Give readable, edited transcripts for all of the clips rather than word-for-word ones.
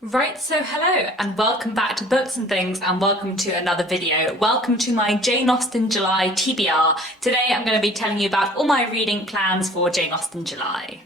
Right, so hello and welcome back to Books and Things and welcome to another video. Welcome to my Jane Austen July TBR. Today I'm going to be telling you about all my reading plans for Jane Austen July.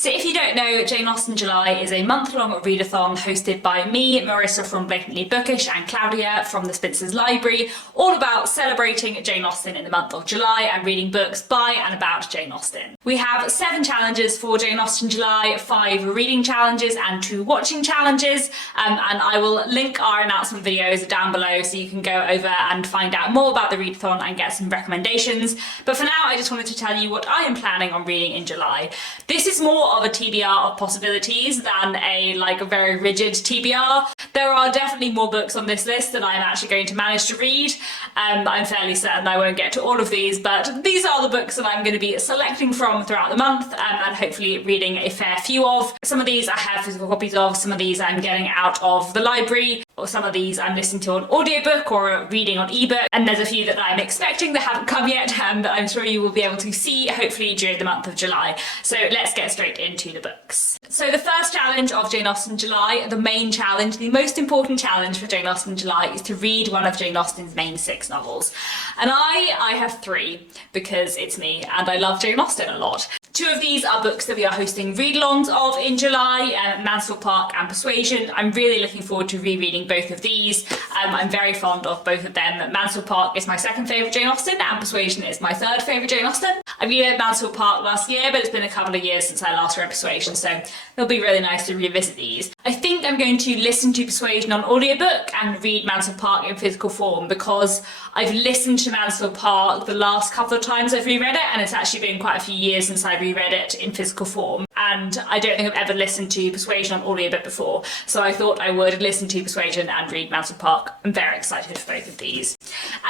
So if you don't know, Jane Austen July is a month-long readathon hosted by me, Marissa from Blatantly Bookish, and Claudia from the Spencer's Library, all about celebrating Jane Austen in the month of July and reading books by and about Jane Austen. We have 7 challenges for Jane Austen July, 5 reading challenges and 2 watching challenges, and I will link our announcement videos down below so you can go over and find out more about the readathon and get some recommendations. But for now, I just wanted to tell you what I am planning on reading in July. This is more of a TBR of possibilities than a very rigid TBR. There are definitely more books on this list than I'm actually going to manage to read. I'm fairly certain I won't get to all of these, but these are the books that I'm going to be selecting from throughout the month and hopefully reading a fair few of. Some of these I have physical copies of, some of these I'm getting out of the library, or some of these I'm listening to on audiobook or reading on ebook, and there's a few that I'm expecting that haven't come yet that I'm sure you will be able to see hopefully during the month of July. So let's get straight into the books. So the first challenge of Jane Austen July, the main challenge, the most important challenge for Jane Austen July is to read one of Jane Austen's main 6 novels. And I have 3 because it's me and I love Jane Austen a lot. 2 of these are books that we are hosting read-alongs of in July, Mansfield Park and Persuasion. I'm really looking forward to rereading both of these. I'm very fond of both of them. Mansfield Park is my 2nd favourite Jane Austen and Persuasion is my 3rd favourite Jane Austen. I reread Mansfield Park last year, but it's been a couple of years since I last read Persuasion, so it'll be really nice to revisit these. I think I'm going to listen to Persuasion on audiobook and read Mansfield Park in physical form because I've listened to Mansfield Park the last couple of times I've reread it, and it's actually been quite a few years since I reread it in physical form. And I don't think I've ever listened to Persuasion on audiobook before, so I thought I would listen to Persuasion and read Mansfield Park. I'm very excited for both of these.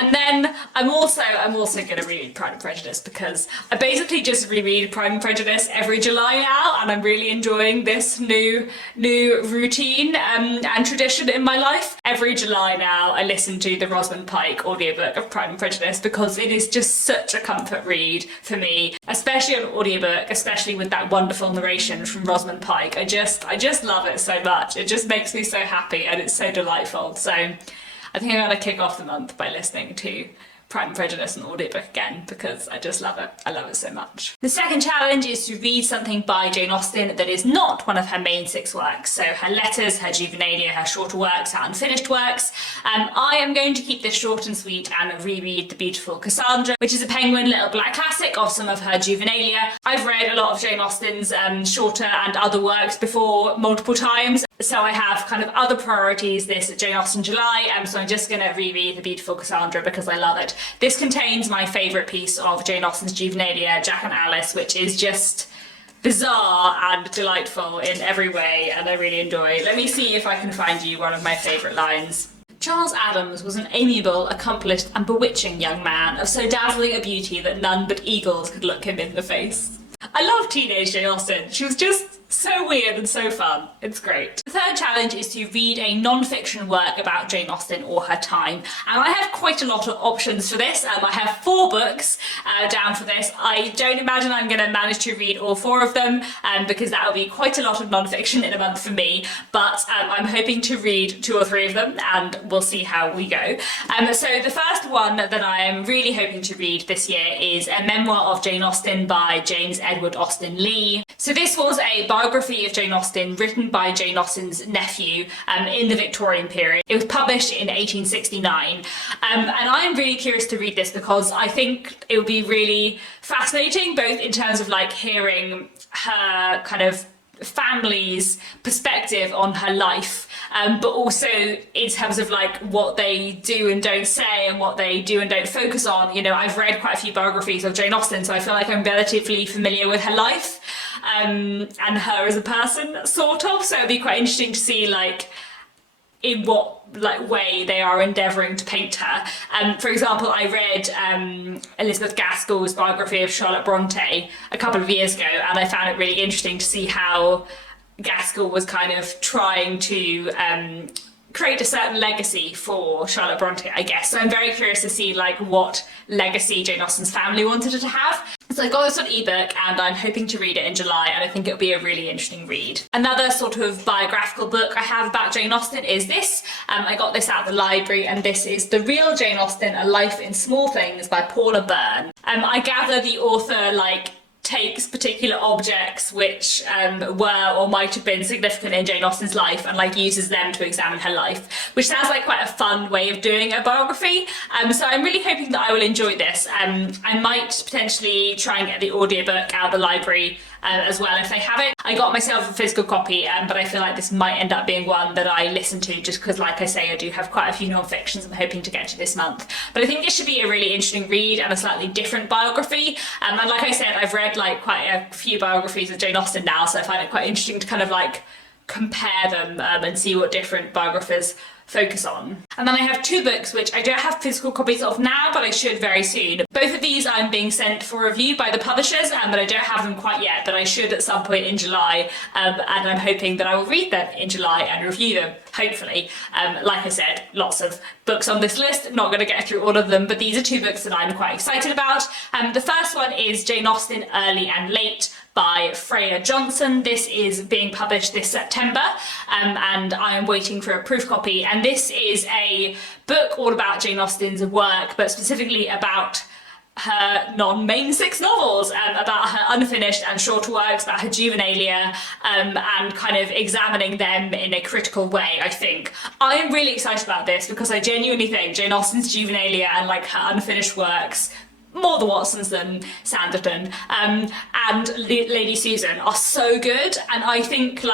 And then I'm also going to reread Pride and Prejudice because I basically just reread Pride and Prejudice every July now, and I'm really enjoying this new routine and tradition in my life. Every July now I listen to the Rosamund Pike audiobook of Pride and Prejudice because it is just such a comfort read for me, especially on audiobook, especially with that wonderful narration from Rosamund Pike. I just love it so much. It just makes me so happy and it's so delightful. So I think I'm going to kick off the month by listening to Pride and Prejudice on audiobook again because I just love it. I love it so much. The second challenge is to read something by Jane Austen that is not one of her main 6 works. So her letters, her juvenilia, her shorter works, her unfinished works. I am going to keep this short and sweet and reread The Beautiful Cassandra, which is a Penguin little black classic of some of her juvenilia. I've read a lot of Jane Austen's shorter and other works before multiple times, so I have kind of other priorities this Jane Austen July, so I'm just going to reread The Beautiful Cassandra because I love it. This contains my favourite piece of Jane Austen's juvenilia, Jack and Alice, which is just bizarre and delightful in every way, and I really enjoy. Let me see if I can find you one of my favourite lines. Charles Adams was an amiable, accomplished and bewitching young man of so dazzling a beauty that none but eagles could look him in the face. I love teenage Jane Austen. She was just so weird and so fun. It's great. The third challenge is to read a non-fiction work about Jane Austen or her time, and I have quite a lot of options for this. I have 4 books down for this. I don't imagine I'm going to manage to read all 4 of them because that will be quite a lot of non-fiction in a month for me, but I'm hoping to read 2 or 3 of them and we'll see how we go. So the first one that I am really hoping to read this year is a memoir of Jane Austen by James Edward Austen Lee. So this was a biography of Jane Austen written by Jane Austen's nephew in the Victorian period. It was published in 1869 and I'm really curious to read this because I think it would be really fascinating, both in terms of hearing her kind of family's perspective on her life, but also in terms of what they do and don't say and what they do and don't focus on. You know, I've read quite a few biographies of Jane Austen, so I feel like I'm relatively familiar with her life and her as a person, sort of, so it'd be quite interesting to see in what way they are endeavouring to paint her. For example, I read Elizabeth Gaskell's biography of Charlotte Bronte a couple of years ago, and I found it really interesting to see how Gaskell was kind of trying to create a certain legacy for Charlotte Bronte, I guess. So I'm very curious to see what legacy Jane Austen's family wanted her to have. So I got this on ebook and I'm hoping to read it in July, and I think it'll be a really interesting read. Another sort of biographical book I have about Jane Austen is this. I got this at the library, and this is The Real Jane Austen, A Life in Small Things by Paula Byrne. I gather the author takes particular objects which were or might have been significant in Jane Austen's life and uses them to examine her life, which sounds like quite a fun way of doing a biography. So I'm really hoping that I will enjoy this. I might potentially try and get the audiobook out of the library as well if they have it. I got myself a physical copy, but I feel like this might end up being one that I listen to just because, like I say, I do have quite a few non-fictions I'm hoping to get to this month. But I think it should be a really interesting read and a slightly different biography. And like I said, I've read quite a few biographies of Jane Austen now, so I find it quite interesting to kind of compare them and see what different biographers focus on. And then I have two books which I don't have physical copies of now, but I should very soon. Both of these I'm being sent for review by the publishers, but I don't have them quite yet, but I should at some point in July, and I'm hoping that I will read them in July and review them, hopefully. Like I said, lots of books on this list, not going to get through all of them, but these are two books that I'm quite excited about. The first one is Jane Austen Early and Late by Freya Johnson. This is being published this September, and I am waiting for a proof copy. And this is a book all about Jane Austen's work, but specifically about her non-main six novels, about her unfinished and shorter works, about her juvenilia, and kind of examining them in a critical way, I think. I am really excited about this because I genuinely think Jane Austen's juvenilia and her unfinished works, more the Watsons than Sanditon, and Lady Susan are so good, and I think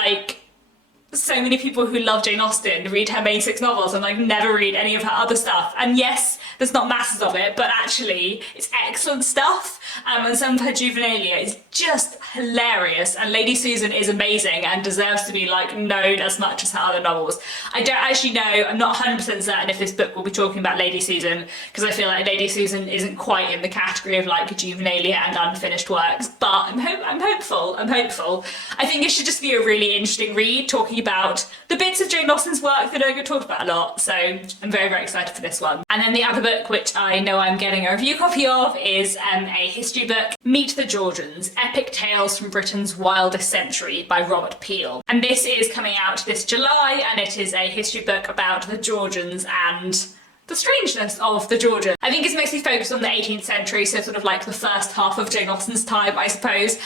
so many people who love Jane Austen read her main six novels and never read any of her other stuff. And yes, there's not masses of it, but actually it's excellent stuff. And some of her juvenilia is just hilarious, and Lady Susan is amazing and deserves to be known as much as her other novels. I don't actually know, I'm not 100% certain if this book will be talking about Lady Susan, because I feel like Lady Susan isn't quite in the category of juvenilia and unfinished works, but I'm hopeful. I think it should just be a really interesting read, talking about the bits of Jane Austen's work that don't get talked about a lot, so I'm very, very excited for this one. And then the other book, which I know I'm getting a review copy of, is a history book, Meet the Georgians, Epic Tales from Britain's Wildest Century by Robert Peel. And this is coming out this July, and it is a history book about the Georgians and the strangeness of the Georgians. I think it's mostly focused on the 18th century, so sort of the first half of Jane Austen's time, I suppose.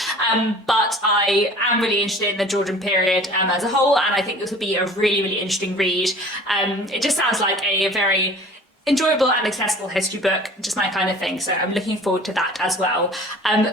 But I am really interested in the Georgian period as a whole, and I think this will be a really, really interesting read. It just sounds like a very enjoyable and accessible history book, just my kind of thing, so I'm looking forward to that as well.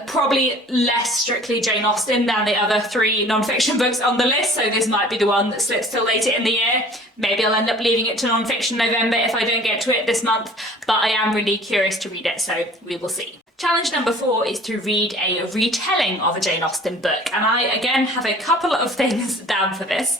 Probably less strictly Jane Austen than the other three non-fiction books on the list, so this might be the one that slips till later in the year. Maybe I'll end up leaving it to non-fiction November if I don't get to it this month, but I am really curious to read it, so we will see. Challenge number 4 is to read a retelling of a Jane Austen book, and I again have a couple of things down for this.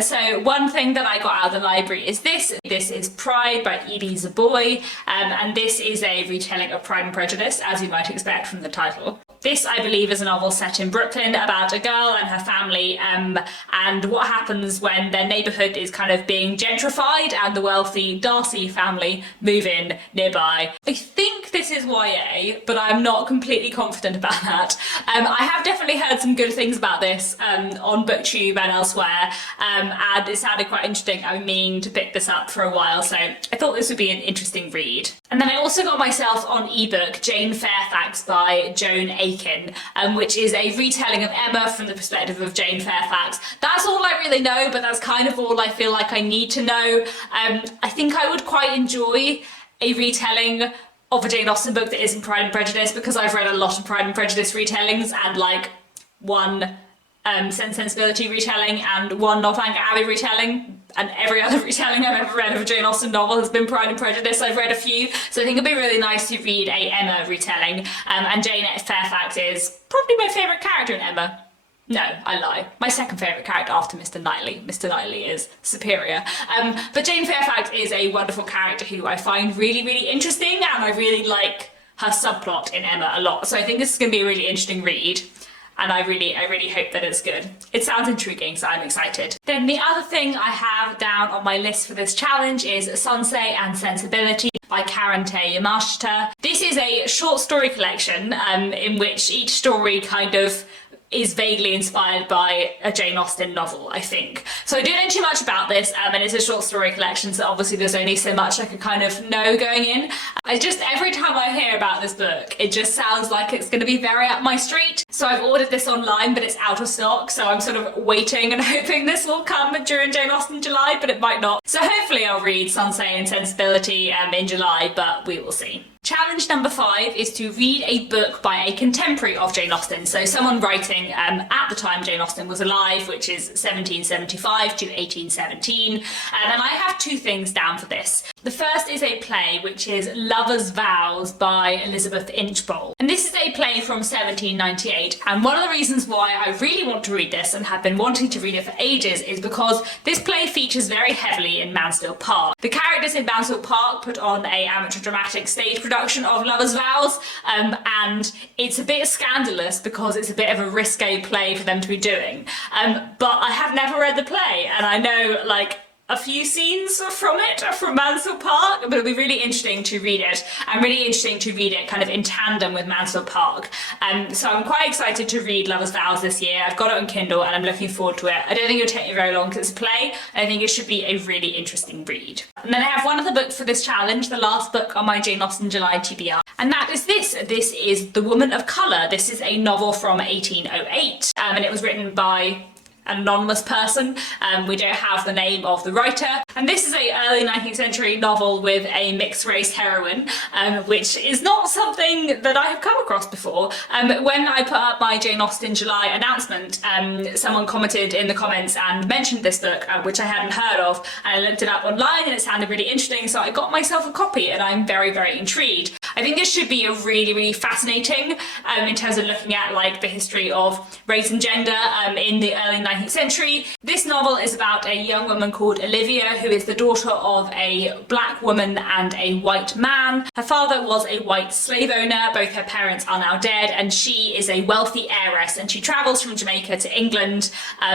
So one thing that I got out of the library is this. This is Pride by E.B. Zaboy, and this is a retelling of Pride and Prejudice, as you might expect from the title. This, I believe, is a novel set in Brooklyn about a girl and her family, and what happens when their neighbourhood is kind of being gentrified and the wealthy Darcy family move in nearby. I think this is YA, but I'm not completely confident about that. I have definitely heard some good things about this on BookTube and elsewhere, and it sounded quite interesting. I've been meaning to pick this up for a while, so I thought this would be an interesting read. And then I also got myself on ebook Jane Fairfax by Joan Aiken, which is a retelling of Emma from the perspective of Jane Fairfax. That's all I really know, but that's kind of all I feel like I need to know. I think I would quite enjoy a retelling of a Jane Austen book that isn't Pride and Prejudice, because I've read a lot of Pride and Prejudice retellings, and one Sensibility retelling and one Northanger Abbey retelling, and every other retelling I've ever read of a Jane Austen novel has been Pride and Prejudice. I've read a few, so I think it'd be really nice to read a Emma retelling, and Jane Fairfax is probably my favourite character in Emma. No, I lie. My second favourite character after Mr. Knightley. Mr. Knightley is superior. But Jane Fairfax is a wonderful character who I find really, really interesting, and I really like her subplot in Emma a lot. So I think this is going to be a really interesting read. and I really hope that it's good. It sounds intriguing, so I'm excited. Then the other thing I have down on my list for this challenge is Sensei and Sensibility by Karente Yamashita. This is a short story collection in which each story kind of is vaguely inspired by a Jane Austen novel, I think. So I don't know too much about this, and it's a short story collection, so obviously there's only so much I could kind of know going in. Every time I hear about this book, it just sounds like it's going to be very up my street. So I've ordered this online, but it's out of stock, so I'm sort of waiting and hoping this will come during Jane Austen July, but it might not. So hopefully I'll read Sensei and Sensibility in July, but we will see. Challenge number 5 is to read a book by a contemporary of Jane Austen, so someone writing at the time Jane Austen was alive, which is 1775 to 1817, and I have 2 things down for this. The first is a play which is Lover's Vows by Elizabeth Inchbald, and this is a play from 1798, and one of the reasons why I really want to read this and have been wanting to read it for ages is because this play features very heavily in Mansfield Park. The characters in Mansfield Park put on an amateur dramatic stage production of Lover's Vows, and it's a bit scandalous because it's a bit of a risque play for them to be doing. But I have never read the play, and I know like a few scenes from Mansfield Park, but it'll be really interesting to read it, and really interesting to read it kind of in tandem with Mansfield Park. So I'm quite excited to read Lover's Vows this year. I've got it on Kindle and I'm looking forward to it. I don't think it'll take me very long because it's a play, and I think it should be a really interesting read. And then I have one other book for this challenge, the last book on my Jane Austen July TBR, and that is this. This is The Woman of Colour. This is a novel from 1808, and it was written by an anonymous person. We don't have the name of the writer, and this is a early 19th century novel with a mixed race heroine, which is not something that I have come across before. When I put up my Jane Austen July announcement, someone commented in the comments and mentioned this book, which I hadn't heard of, and I looked it up online and it sounded really interesting, so I got myself a copy and I'm very intrigued. I think this should be a really fascinating in terms of looking at like the history of race and gender in the early 19th century. This novel is about a young woman called Olivia, who is the daughter of a black woman and a white man. Her father was a white slave owner, both her parents are now dead, and she is a wealthy heiress, and she travels from Jamaica to England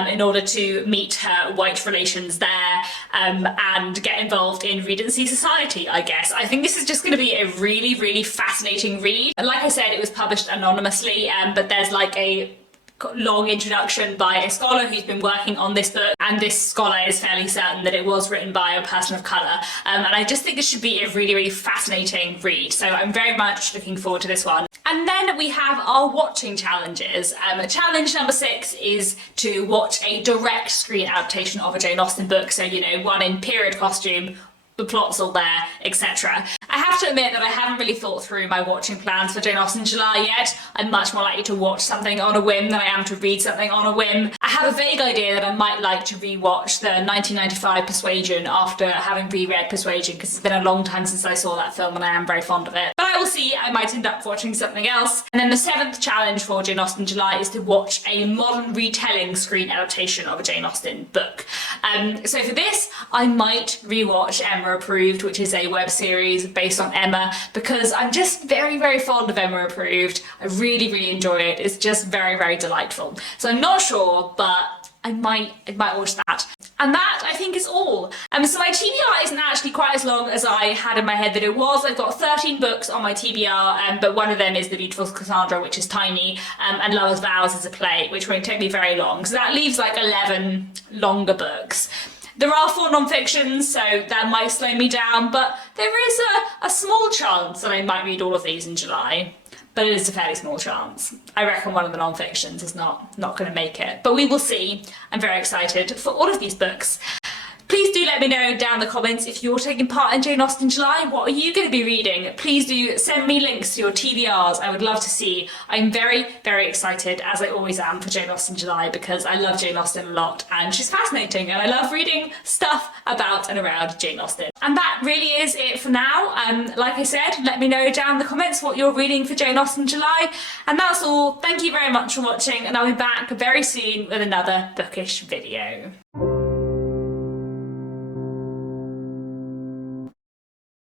in order to meet her white relations there and get involved in Regency society, I guess. I think this is just going to be a really fascinating read. And like I said, it was published anonymously, but there's like a long introduction by a scholar who's been working on this book, and this scholar is fairly certain that it was written by a person of colour, and I just think this should be a really fascinating read, so I'm very much looking forward to this one. And then we have our watching challenges. Challenge number 6 is to watch a direct screen adaptation of a Jane Austen book, so you know, one in period costume, the plot's all there, etc. I have to admit that I haven't really thought through my watching plans for Jane Austen July yet. I'm much more likely to watch something on a whim than I am to read something on a whim. I have a vague idea that I might like to rewatch the 1995 Persuasion after having reread Persuasion, because it's been a long time since I saw that film and I am very fond of it. But I will see, I might end up watching something else. And then the 7th challenge for Jane Austen July is to watch a modern retelling screen adaptation of a Jane Austen book. So for this, I might rewatch Emma Approved, which is a web series based on Emma, because I'm just very fond of Emma Approved. I really enjoy it. It's just very delightful. So I'm not sure, but I might watch that. And that, I think, is all. So my TBR isn't actually quite as long as I had in my head that it was. I've got 13 books on my TBR, but one of them is The Beautiful Cassandra, which is tiny, and Lover's Vows is a play, which won't take me very long. So that leaves like 11 longer books. There are 4 non-fictions, so that might slow me down, but there is a small chance that I might read all of these in July. But it is a fairly small chance. I reckon one of the non-fictions is not going to make it. But we will see. I'm very excited for all of these books. Please do let me know down in the comments if you're taking part in Jane Austen July. What are you going to be reading? Please do send me links to your TBRs. I would love to see. I'm very excited, as I always am, for Jane Austen July, because I love Jane Austen a lot and she's fascinating, and I love reading stuff about and around Jane Austen. And that really is it for now. Like I said, let me know down in the comments what you're reading for Jane Austen July. And that's all. Thank you very much for watching, and I'll be back very soon with another bookish video.